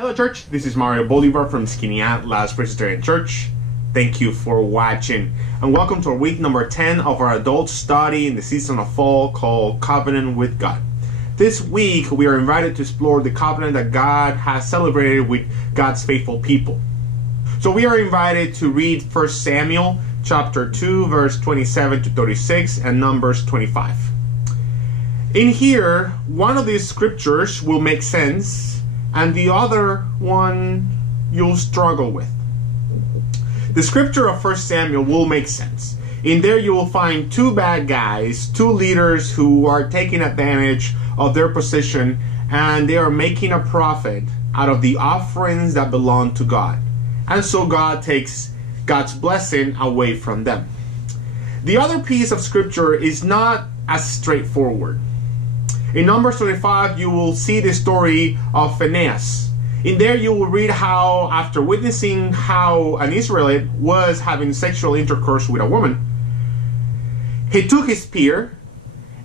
Hello church, this is Mario Bolivar from Skaneateles Presbyterian Church. Thank you for watching and welcome to our week number 10 of our adult study in the season of fall called Covenant with God. This week we are invited to explore the covenant that God has celebrated with God's faithful people. So we are invited to read 1 Samuel chapter 2 verse 27 to 36 and Numbers 25. In here, one of these scriptures will make sense and the other one you'll struggle with. The scripture of 1 Samuel will make sense. In there you will find two bad guys, two leaders who are taking advantage of their position, and they are making a profit out of the offerings that belong to God. And so God takes God's blessing away from them. The other piece of scripture is not as straightforward. In Numbers 25, you will see the story of Phinehas. In there, you will read how, after witnessing how an Israelite was having sexual intercourse with a woman, he took his spear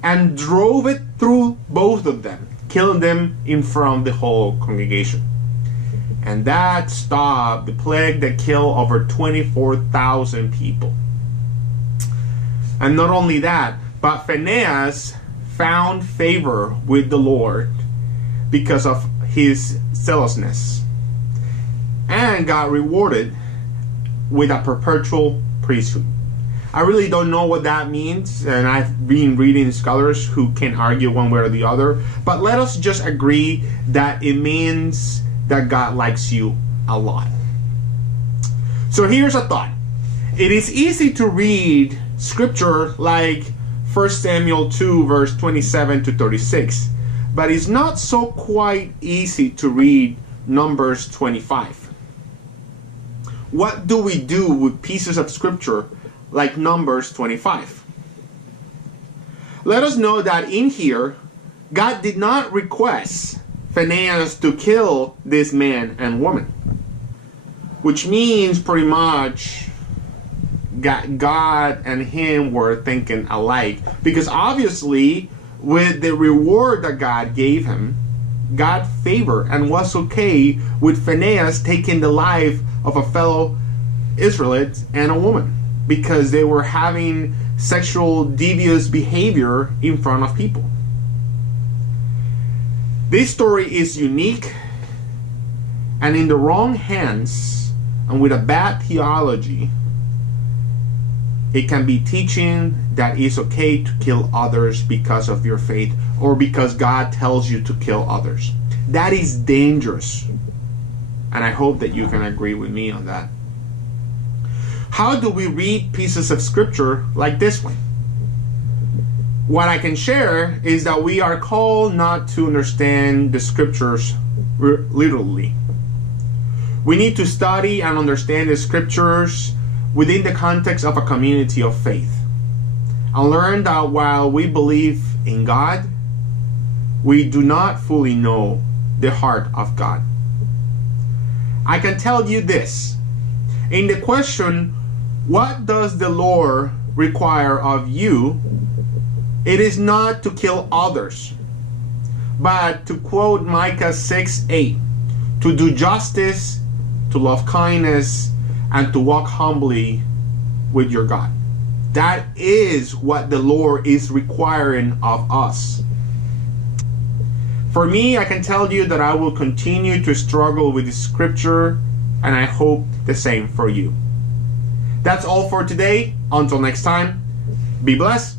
and drove it through both of them, killing them in front of the whole congregation. And that stopped the plague that killed over 24,000 people. And not only that, but Phinehas found favor with the Lord because of his zealousness and got rewarded with a perpetual priesthood. I really don't know what that means, and I've been reading scholars who can argue one way or the other, but let us just agree that it means that God likes you a lot. So here's a thought. It is easy to read scripture like 1 Samuel 2 verse 27 to 36, but it's not so quite easy to read Numbers 25. What do we do with pieces of scripture like Numbers 25? Let us know that in here, God did not request Phinehas to kill this man and woman, which means pretty much God and him were thinking alike, because obviously with the reward that God gave him, God favored and was okay with Phinehas taking the life of a fellow Israelite and a woman because they were having sexual devious behavior in front of people. This story is unique, and in the wrong hands and with a bad theology, it can be teaching that it's okay to kill others because of your faith or because God tells you to kill others. That is dangerous. And I hope that you can agree with me on that. How do we read pieces of scripture like this one? What I can share is that we are called not to understand the scriptures literally. We need to study and understand the scriptures within the context of a community of faith, and learn that while we believe in God, we do not fully know the heart of God. I can tell you this. In the question, what does the Lord require of you? It is not to kill others, but to quote Micah 6:8, to do justice, to love kindness, and to walk humbly with your God. That is what the Lord is requiring of us. For me, I can tell you that I will continue to struggle with the scripture, and I hope the same for you. That's all for today. Until next time, be blessed.